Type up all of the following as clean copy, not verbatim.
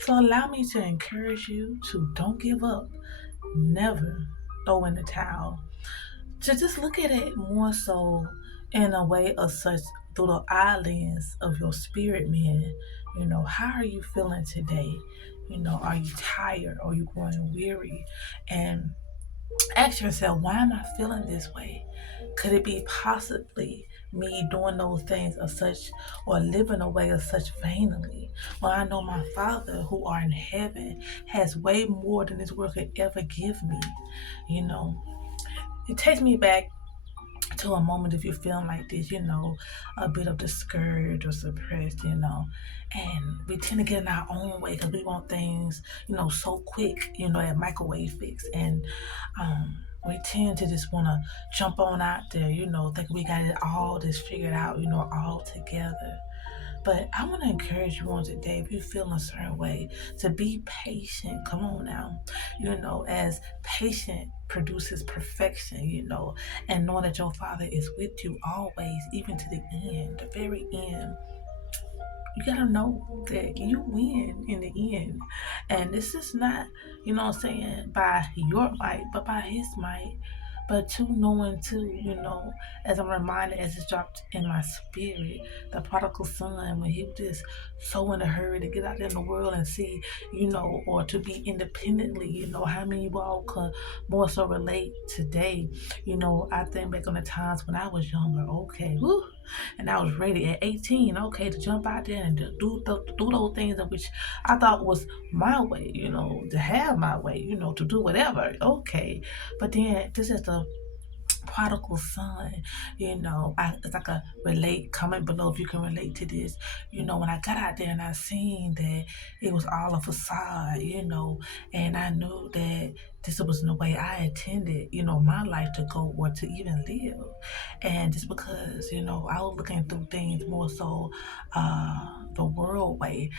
So allow me to encourage you to don't give up, never throw in the towel, to just look at it more so in a way of such through the eye lens of your spirit, man. How are you feeling today? Are you tired? Are you growing weary? And ask yourself, why am I feeling this way? Could it be possibly me doing those things of such or living a way of such vainly? Well, I know my Father who are in heaven has way more than this world could ever give me. You know, it takes me back to a moment if you're feeling like this, a bit of discouraged or suppressed, and we tend to get in our own way because we want things, so quick, that microwave fix. And we tend to just want to jump on out there, think we got it all just figured out, all together. But I want to encourage you on today, if you feel a certain way, to be patient. Come on now. As patient produces perfection, and knowing that your Father is with you always, even to the end, the very end. You gotta know that you win in the end. And this is not, by your might, but by his might. But too, knowing too, as I'm reminded, as it's dropped in my spirit, the prodigal son, when he was just so in a hurry to get out there in the world and see, or to be independently, how many of you all can more so relate today? I think back on the times when I was younger, okay, woo, and I was ready at 18, okay, to jump out there and do those things in which I thought was my way, to have my way, to do whatever, okay. But then this is the prodigal son. If I could relate, comment below if you can relate to this. When I got out there and I seen that it was all a facade, and I knew that this wasn't the way I intended, my life to go or to even live. And just because, I was looking through things more so the world way,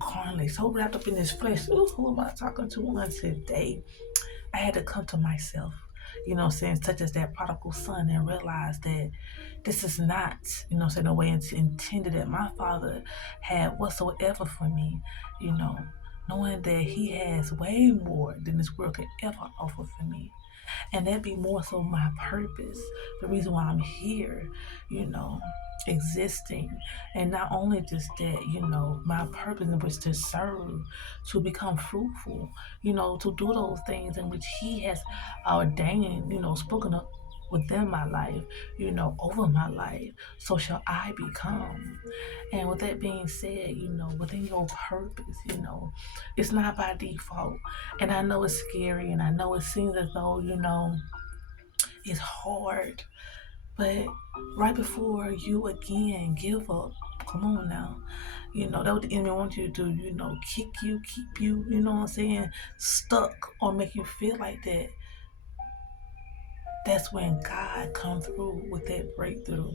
carnally, so wrapped up in this flesh. Ooh, who am I talking to on today? I had to come to myself, saying, such as that prodigal son, and realize that this is not, the way it's intended, that my Father had whatsoever for me, you know, knowing that he has way more than this world could ever offer for me. And that be more so my purpose, the reason why I'm here, you know, existing. And not only just that, my purpose in which to serve, to become fruitful, to do those things in which he has ordained, spoken of within my life, over my life, so shall I become. And with that being said, within your purpose, it's not by default. And I know it's scary, and I know it seems as though, it's hard. But right before you again give up, come on now. That what the enemy wants you to do, kick you, keep you, what I'm saying, stuck, or make you feel like that. That's when God comes through with that breakthrough.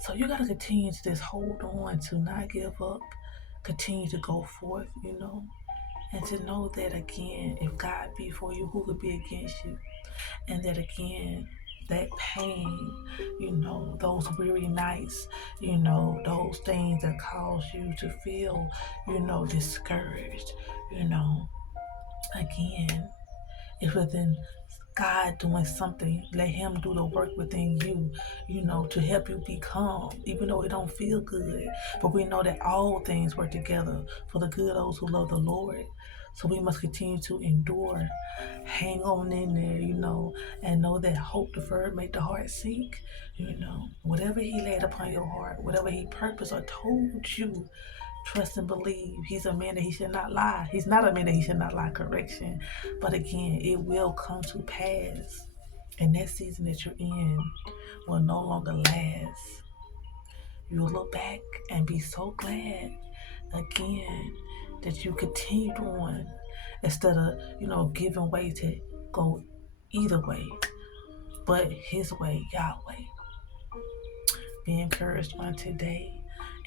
So you got to continue to just hold on, to not give up, continue to go forth, and to know that again, if God be for you, who could be against you? And that again, that pain, those weary nights, those things that cause you to feel, discouraged, again, if within God doing something, let him do the work within you, to help you become, even though it don't feel good. But we know that all things work together for the good of those who love the Lord. So we must continue to endure, hang on in there, and know that hope deferred make the heart sink. Whatever he laid upon your heart, whatever he purposed or told you, trust and believe. He's a man that he should not lie. He's not a man that he should not lie, correction. But again, it will come to pass. And that season that you're in will no longer last. You'll look back and be so glad again that you continued on, instead of, giving way to go either way, but his way, Yahweh. Be encouraged on today,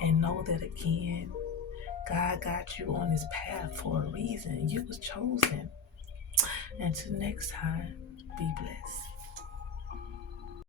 and know that again, God got you on this path for a reason. You was chosen. Until next time, be blessed.